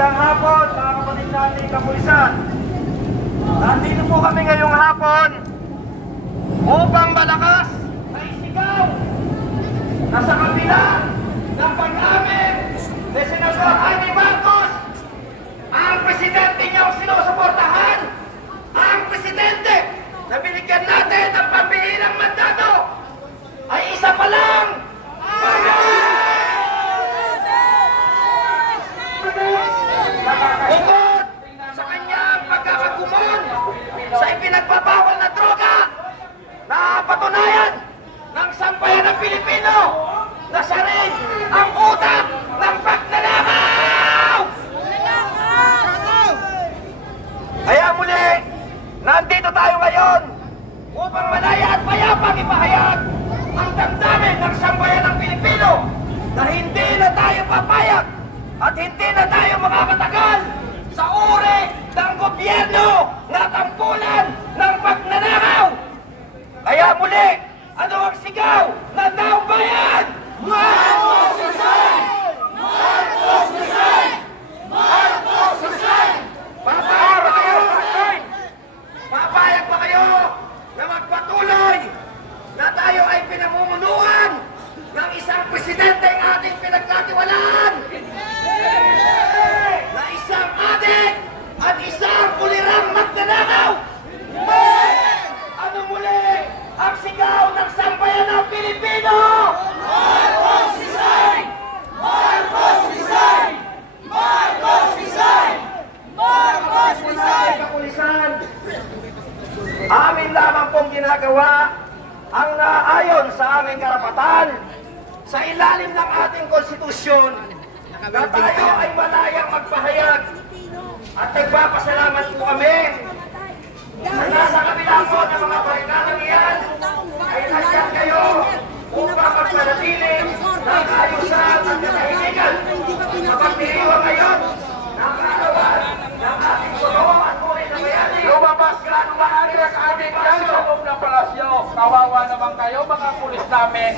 Magandang hapon mga kapatid natin kapulisan. Nandito po kami ngayong hapon upang malakas na isigaw na sa kabila ng pag-amin ni Senador Amy Marcos, ang presidente niyang sinusuportahan, ang presidente na binigyan natin ng pambihirang mandato ay isa pa lang, bukod sa kanyang pagkakakumon sa ipinagbabawal na droga na patunayan ng sambayan ng Pilipino na siya rin ang utak ng pagnanakaw! Kaya muli, nandito tayo ngayon upang malaya at payapang ipahayag ang damdamin ng sambayan ng Pilipino na hindi na tayo papayag at hindi na tayo makakatagal sa uri ng gobyerno na tampulan ng pagnanakaw. Kaya muli, ano ang sigaw ng taong bayan? Marcos Resign! Marcos Resign! Marcos Resign! Papayag ba kayo? Papayag ba kayo na magpatuloy na tayo ay pinamumunuan ng isang presidente ang ating pinagkatiwalaan? Na isang adik at isang kulirang magnanakaw? Ano muli ang sigaw ng sambayan ng Pilipino? Marcos Resign! Marcos Resign! Marcos Resign! Marcos Resign! Kapulisan, amin lamang pong ginagawa ang naayon sa aming karapatan sa ilalim ng ating konstitusyon na tayo ay malayang magpahayag. At nagpapasalamat po kami sa nasa kabila po ng mga barikadang iyan ay nasyan kayo upang magpanatili ng ayusan at katahimikan sa pagdiriwang ngayon ng kaalawan ng ating tulong at tunay na bayani. Lumabas ka ng maaari sa ating palasyo ng palasyo. Kawawa naman kayo mga pulis namin.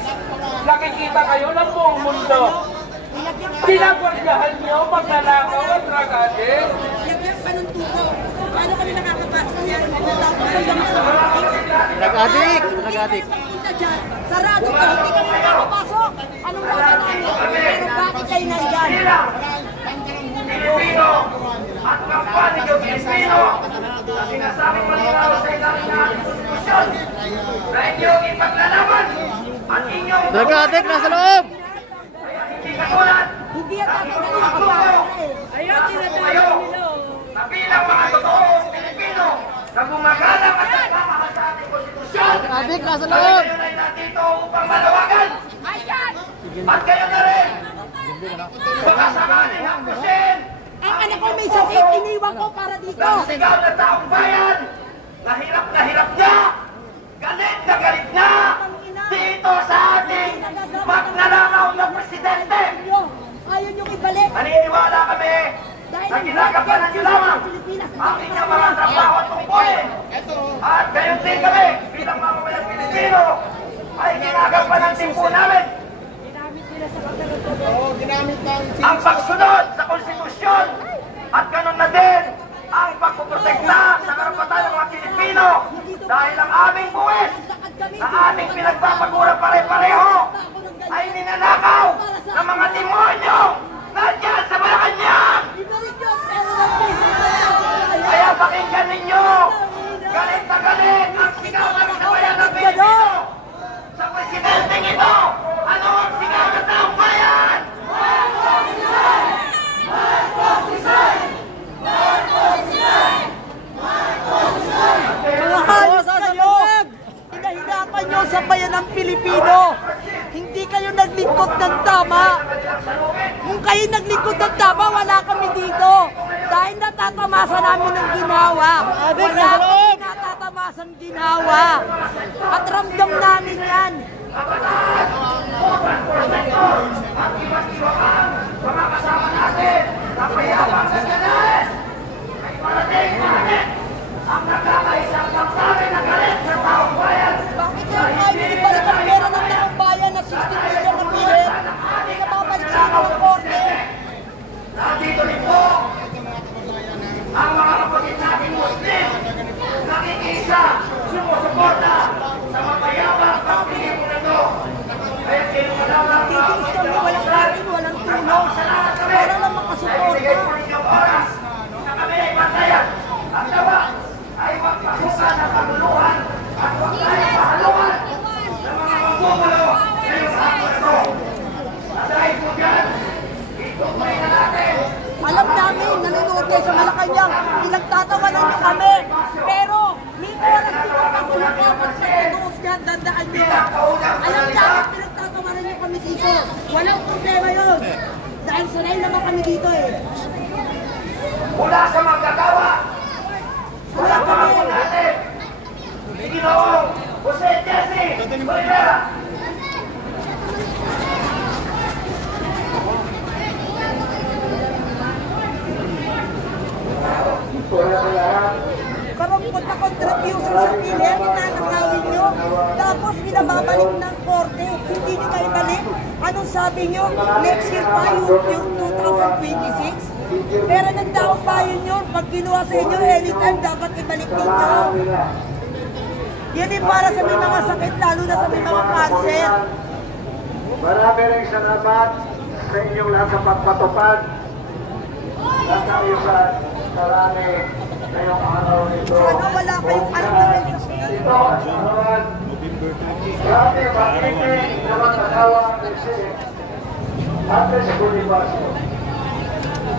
Nakikita kayo ng buong mundo. Pinagwardyahan niyo magnanakaw at drug-addict. Lagyan pa ng tubo. Paano kami nakakapasok niya? Drug-addict! Drug-addict! Sarado ka, hindi kami nakakapasok. Anong nasa namin? Pero bakit kayo nandyan? Pilipino at kapwa ninyo Pilipino na sinasabing malinaw sa ilalim ng ating konstitusyon na inyong ipaglalaban at inyong Drug-addict! Nasa loob! hindi katulad Hindi yan natin nakakapasok. ayaw tinatawag nila na bilang mga totoong Pilipino na gumagalang at nagmamahal sa ating konstitusyon. Drug-addict! Nasa loob! Kayo ay nandito upang malawagan at kayo na rin baka sakaling hangkusin Ang anak ko may sakit, iniwan ko para dito. ng sigaw ng taong bayan na hirap niya, galit na galit na dito sa ating magnanakaw na presidente. Ayaw niyong ibalik. Naniniwala kami na ginagampanan niyo lamang ang inyong mga trabaho at tungkulin. At gayon din kami bilang mamamayang Pilipino ay ginagampanan din po namin ang pagsunod sa konstitusyon at ganun na din ang pagpuprotekta sa karapatan ng mga Pilipino dahil ang aming buwis na aming pinagpapagurang pare-pareho ay ninanakaw ng mga demonyo nandyan sa Malacanang. Kaya pakinggan ninyo, galit na galit ang sigaw ng sambayan ng Pilipino sa presidenteng ito. Ano ang sigaw ng taong bayan? Marcos Resign! Marcos Resign! Marcos Resign! Marcos Resign! Mga hayos kayo! Hinahirapan nyo sa bayan ng Pilipino! Hindi kayo naglingkod ng tama! Kung kayo naglingkod ng tama, wala kami dito! Dahil natatamasa namin ng ginawa! Wala kami natatamasang ginawa! At ramdam namin yan! Mga kasama natin na payapang sa galit ay parating natin ang nagkakaisang damdamin na galit sa taong bayan. Bakit yung kayo ibalik ang pera ng taong bayan na 60 million na pilit? Hindi na babalik sa inyo ng korte. Nandito rin po kayo sa Malacanang, pinagtatawanan nyo kami. Pero, may oras din ang pagkulakapot sa tutuos niyan, dandaan nyo. Alam namin, pinagtatawanan nyo kami dito. Walang problema yun. Dahil sanay naman kami dito eh. Mula sa manggagawa, mula sa mga natin, Ginoong Jose Jesse Rivera. Karungkot na contribution sa PhilHealth, nanakawin nyo. Tapos binababalik ng korte, hindi nyo maibalik. Anong sabi nyo? Next year pa yung 2026? Pero nagdaong pa yun, pag kinuha sa inyo, anytime dapat ibalik ninyo. Yan din para sa may mga sakit, lalo na sa may mga cancer. Marami rin salamat sa inyong lahat sa pagpatupad at ayusan karami ngayong araw nito. Sana wala kayong alcohol sa Ito ang sarawan. Grabe makinig na mag-asawa ang president Andres Bonifacio.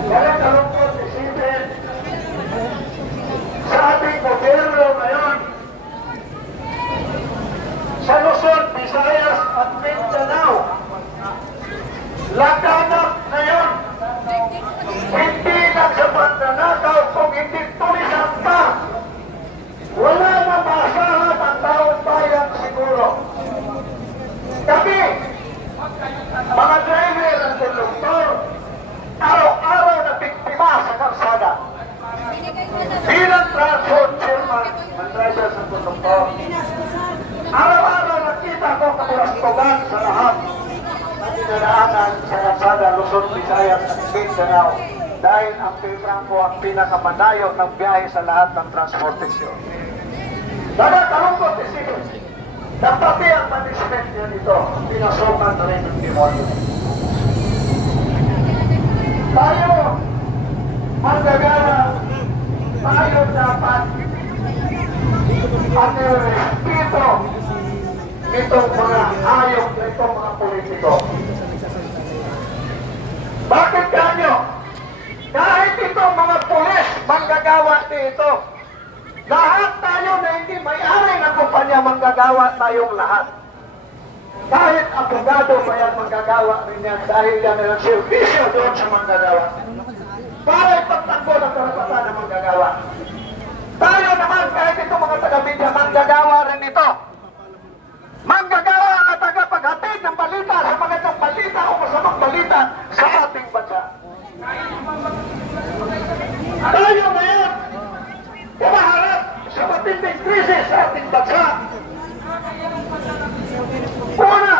Kaya kalungkot isipin sa ating gobyerno ngayon sa Luzon, Visayas at Mindanao. Laganap na yun. Hindi nagsapat na nakaw kung hindi tulisan pa. Wala na maasahan ang taong bayan siguro. Kami, mga driver at konduktor, araw-araw na biktima sa kalsada. Bilang transport chairman ng drivers at konduktor, araw-araw nakita ko kabulastugan sa lahat na dinadaanan sa kalsada Luzon, Visayas at Mindanao dahil ang Piltrangco ang pinakamanayo ng biyahe sa lahat ng transportasyon. Nagakalungkot isipin na pati ang management niya nito pinasukan na rin ng demonyo. Tayo, manggagana, tayo dapat ang respeto itong mga ayok na itong mga politiko. Bakit kanyo? Kahit itong mga pulis, manggagawa dito. Lahat tayo na hindi may-ari ng kumpanya, manggagawa tayong lahat. Kahit abogado pa yan, manggagawa rin yan dahil yan ang servisyo doon sa manggagawa. Para ipagtanggol ang karapatan ng manggagawa. Tayo naman, kahit itong mga taga-media, manggagawa rin ito. Manggagawa at tagapaghatid ng balita sa magandang balita o masamang balita sa ating bansa. Tayo ngayon, pumaharap sa matinding krisis sa ating bansa. Una,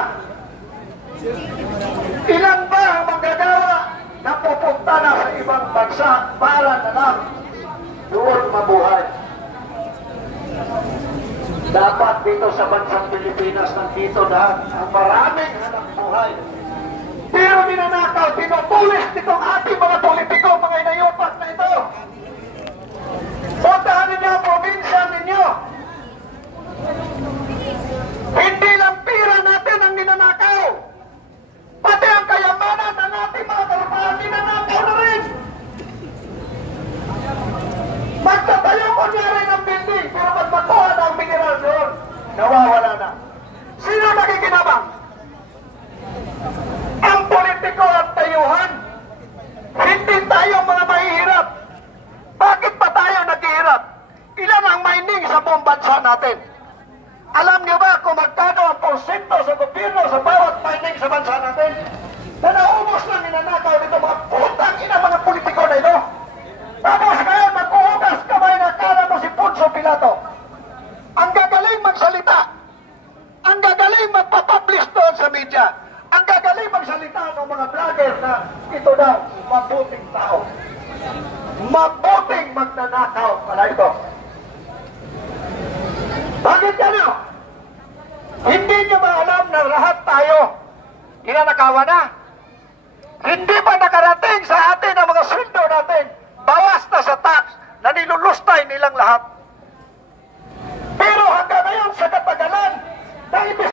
ilan ba ang manggagawa na pupunta na sa ibang bansa para na lang doon mabuhay? Dapat dito sa bansang Pilipinas nandito na ang maraming hanap buhay. Pero ninanakaw, tinutulis nitong ating mga politiko, mga inayupak na ito. Puntahan ninyo ang probinsya ninyo. Hindi lang pira natin ang ninanakaw. Pati ang kayamanan ng ating mga kalupahan, ninanakaw na rin. Magtatayo ko niya rin ang building, pero magmakuha na ang mineral doon, nawawala na. Sino nakikinabang? Ang politiko at tayuhan. Hindi tayo mga mahihirap. Bakit pa tayo naghihirap? Ilan ang mining sa buong bansa natin? Alam niyo ba kung magkano ang porsyento sa gobyerno sa bawat mining sa bansa natin? Na naubos na ninanakaw nito mga putang ina mga politiko na ito. Tapos ngayon magkuhugas kamay na kala mo si Poncio Pilato. Ang gagaling magsalita. Ang gagaling magpapublish doon sa media. Ang gagaling magsalita ng mga vlogger na ito daw, mabuting tao. Mabuting magnanakaw pala ito. Bakit ganyo? Hindi nyo ba alam na lahat tayo ninanakawan na? Hindi ba nakarating sa atin ang mga sweldo natin? Bawas na sa tax na nilulustay nilang lahat.